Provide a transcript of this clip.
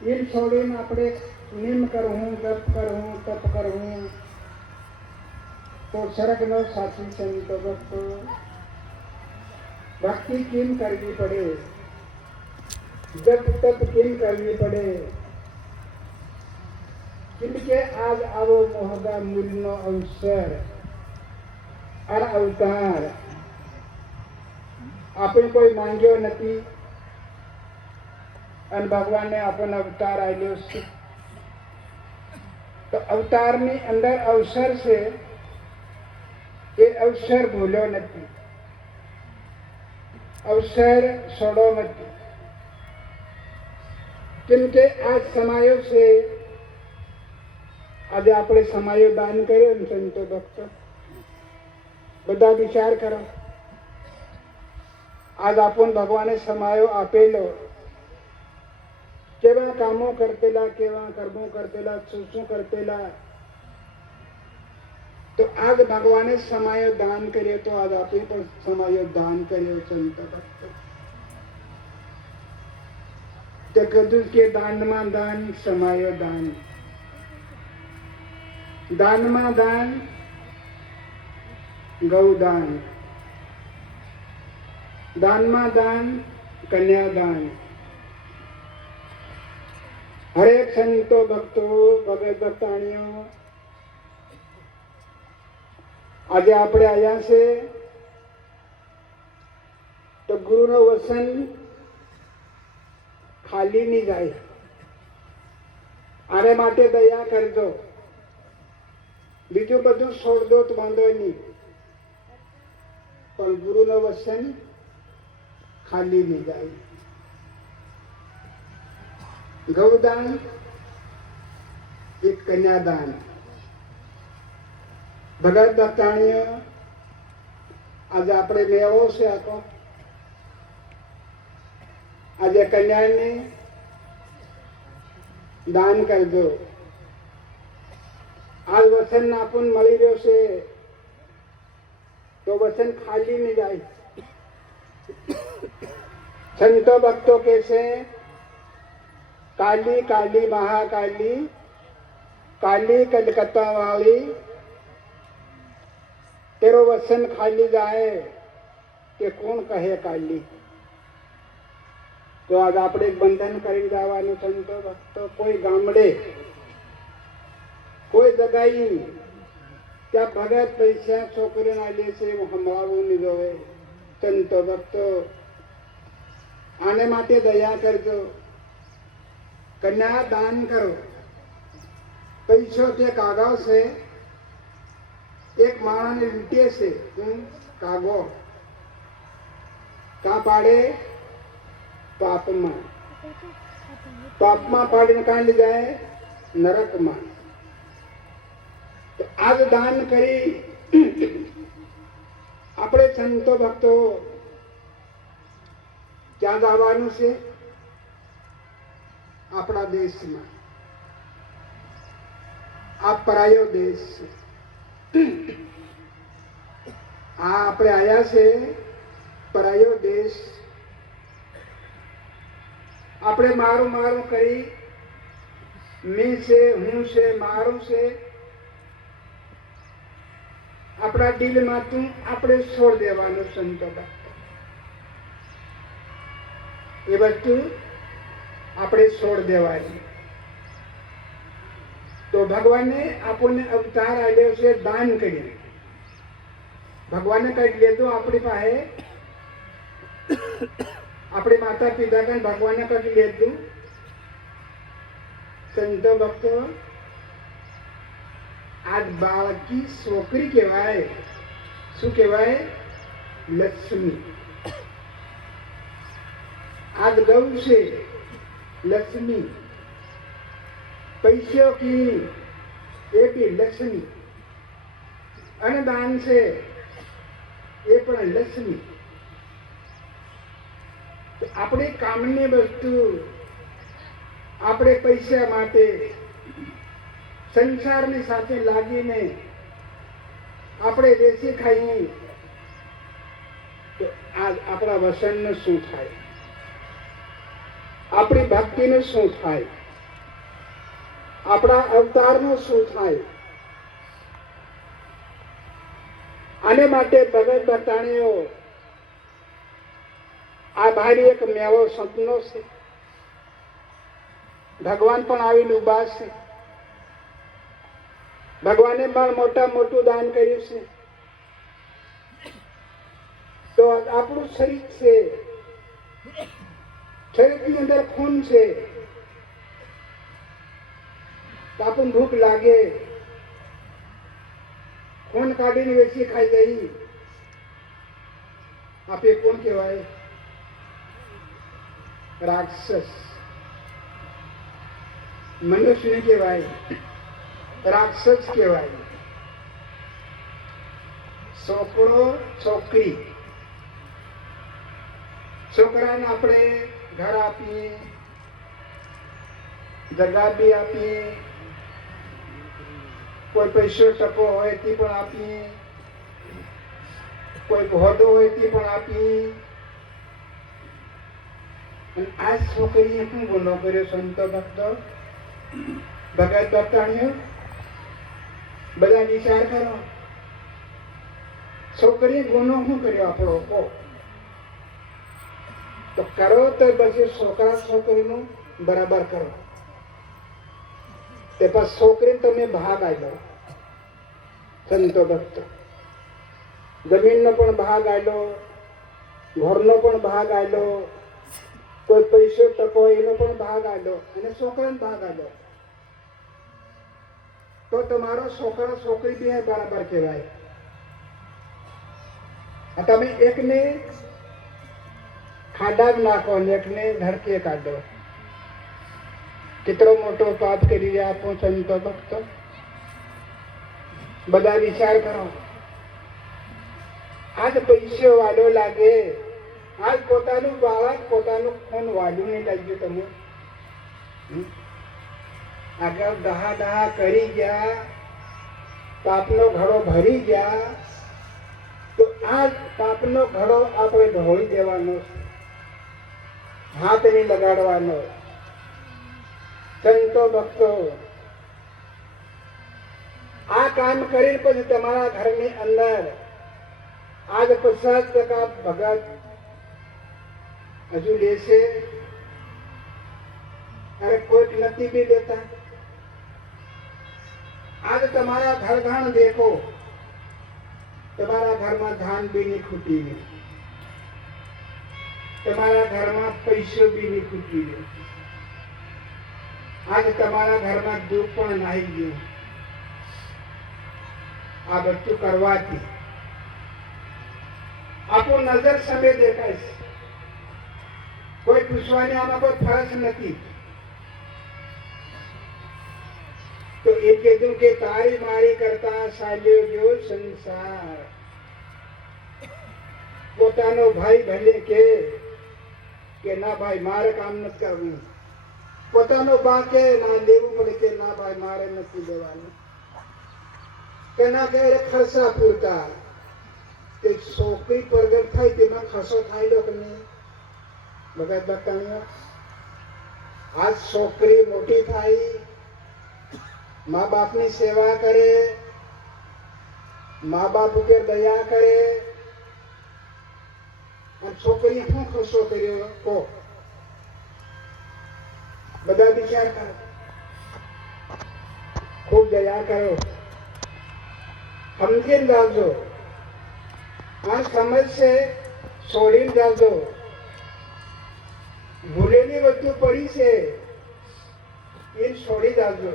એ છોડીને આપણે નિમ કરવું, જપ કરવું, તપ કરવું તો સરગ ન સાચી સંતો ભક્તો. ભક્તિ કેમ કરવી પડે, જપ તપ કેમ કરવી પડે? કેમ કે આજ આવો મોહગા મૂલનો અવસર અને અવતાર આપણે કોઈ માંગ્યો નથી અને ભગવાને આપણને અવતાર આપ્યો છે. તો અવતારની અંદર અવસર છે, એ અવસર ભૂલ્યો નથી, અવસર છોડો નથી. કેમ કે આજ સમાયો છે, આજે આપણે સમાયો દાન કર્યો ને સંતો ભક્તો, બધા વિચાર કરો. આજ આપણને ભગવાને સમાયો આપેલો, કેવા કામો કરતેલા, કેવા કર્મો કરતેલા, શું કરતેલા. તો આજ ભગવાને સમાયો દાન કર્યો, તો આજ આપણે પણ સમાયો દાન કર્યો સંતો ભક્તો. તે કીધું કે દાનમાં દાન, સમાયો દાન. દાનમાં દાન, ગૌદાન. દાનમાં દાન, કન્યાદાન. હરેક સંતો ભક્તો, ભગત ભક્તાણીઓ, આજે આપણે આવ્યા છે તો ગુરુનો વચન ખાલી નહીં જાય. આને માટે દયા કરજો, બીજું બધું છોડ દો તો વાંધો નહીં, પણ ગુરુનો વચન ખાલી નહીં જાય. ગૌદાન, એક કન્યાદાન. ભગત ભક્તાણીઓ, આજે આપણે મેળો છે આખો. આજે કન્યાને દાન કરજો. આ વચન આપણને મળી રહ્યો છે તો વચન ખાલી નહીં જાય. સંતો ભક્તો કે છે, કાલી કાલી મહાકાલી, કાલી કલકત્તા વાળી, તેરો વચન ખાલી જાય કે કોણ કહે કાલી. તો આજ આપણે એક બંધન કરી જવાનું સંતો ભક્તો. કોઈ ગામડે, કોઈ જગાઈ ત્યાં ભગત પૈસા છોકરીને લે છે, એવું સંભળાવવું નહીં જોવે સંતો ભક્તો. આને માટે દયા કરજો, કન્યા દાન કરો. પૈસો તે કાગળ છે, એક માણસને લૂંટે છે, કાગો કાં પાડે? પાપમાં. પાપમાં પાડીને કાં લઈ જાય? નરકમાં. આજ દાન કરી આપણે સંતો ભક્તો ક્યાં જવાનું છે? આપણા દેશમાં. આ પરાયો દેશ છે. આ આપણે આયા છે પરાયો દેશ. આપણે મારું મારું કરી, મી છે, હું છે, મારું છે, આપણા દિલમાં તું આપણે છોડ દેવાનું સંતો ભક્તો. એ વસ્તુ આપણે છોડ દેવાની. તો ભગવાને આપણને અવતાર આવ્યો છે દાન કરીને. ભગવાને કઈ લીધું આપણી પાસે? આપણી માતા પિતા કઈ ભગવાને કઈ લીધું? સંતો ભક્તો, આજ બાળકી છોકરી કહેવાય. શું કહેવાય? લક્ષ્મી. આજ ગૌ છે, લક્ષ્મી. પૈસો કી એ બી લક્ષ્મી. અન્નદાન છે, એ પણ લક્ષ્મી. આપણી કામની વસ્તુ આપણે પૈસા માટે સંસારની સાથે લાગીને આપણે વેચી ખાઈએ તો આજ આપણા વસનનું શું થાય? આપણી ભક્તિનું શું થાય? આપણા અવતારનું શું થાય. આને માટે ભગત ભટ્ટાણીઓ આ ભારી એક મેળો સપનો છે. ભગવાન પણ આવીને ઉભા છે. ભગવાને પણ મોટું દાન કર્યું છે. તો આપણું શરીર છે, શરીરની અંદર ખૂન છે. તો આપણને ભૂખ લાગે, ખૂન કાઢીને વેચી ખાઈ ગઈ. આપે કોણ કહેવાય? રાક્ષસ. મનુષ્ય કહેવાય, રાક્ષસ કહેવાય. છોકરો છોકરી, છોકરાને આપણે ઘર આપીએ, જગા બી આપીએ, કોઈ પૈસો ટકો હોય તે પણ આપીએ, કોઈ હોદ્દો હોય તે પણ આપીએ. અને આ છોકરીએ શું ગુનો કર્યો? સંતો ભક્તો, ભગત ભટ્ટાણીઓ, બધા વિચાર કરો. છોકરીએ ગુનો શું કર્યો આપણો? કહો તો કરો તો પછી છોકરા છોકરીનું બરાબર કરો. તે પછી છોકરીને તમે ભાગ આપ્યો. સંતો ભક્તો, જમીનનો પણ ભાગ આપ્યો, ઘરનો પણ ભાગ આપ્યો, કોઈ પૈસો ટકો એનો પણ ભાગ આપ્યો, અને છોકરાને ભાગ આપ્યો. તો તમારો છોકરો છોકરી બી બરાબર કહેવાય. તમે એકને ખાડા નાખો અને એકને ધડકે કાઢો. કેટલો મોટો પાપ કરી રહ્યા આપો સંતો ભક્તો. બધા વિચાર કરો. આજ પૈસો વાલો લાગે, આજ પોતાનું બાળક પોતાનું ખૂન વાલું નહીં લાગ્યું. તમે આગળ દહા કરી ગયા, પાપનો ઘડો ભરી ગયા, તો આ પાપનો ઘડો આપણે ઢોળી દેવાનો, હાથ નહીં લગાડવાનો. સંતો ભક્તો, આ કામ કરીને પછી તમારા ઘરની અંદર આજ 50% ભગત હજુ લેશે, અરે કોઈક નથી બી દેતા. આજ તમારા ઘરઘાણ દેખો, તમારા ઘરમાં ધાન બી નહીં ખૂટી નહીં, તમારા ઘરમાં પૈસો બી નહીં ખૂટી નહીં. આજ તમારા ઘરમાં દુઃખ પણ નાહી ગયું. આ બધું કરવાથી આપણું નજર સામે દેખાય છે. કોઈ પૂછવાની આમાં કોઈ ફરજ નથી. તો એ કીધું કે તારી મારી કરતા સાલ્યો ગયો સંસાર. પોતાનો ભાઈ ભલે કે ના ભાઈ મારે કામ નથી કરવું, પોતાનો બા કે ના લેવું પડે કે ના ભાઈ મારે નથી દેવાનું, કે ના કે ખર્ચા પૂરતા. તે છોકરી પ્રગટ થાય તેમાં ખર્ચો થાય લો કે નહીં? ભગત ભટ્ટાણીઓ, આજ છોકરી મોટી થાય, મા બાપની સેવા કરે, મા બાપ ઉપર દયા કરે, અને છોકરી શું ખર્ચો કર્યો કહો? બધા વિચાર કરો, ખૂબ દયા કરો, સમજીને જાવજો. આ સમજ છે છોડીને જાવજો. ભૂલેલી વસ્તુ પડી છે એ છોડી જાવજો.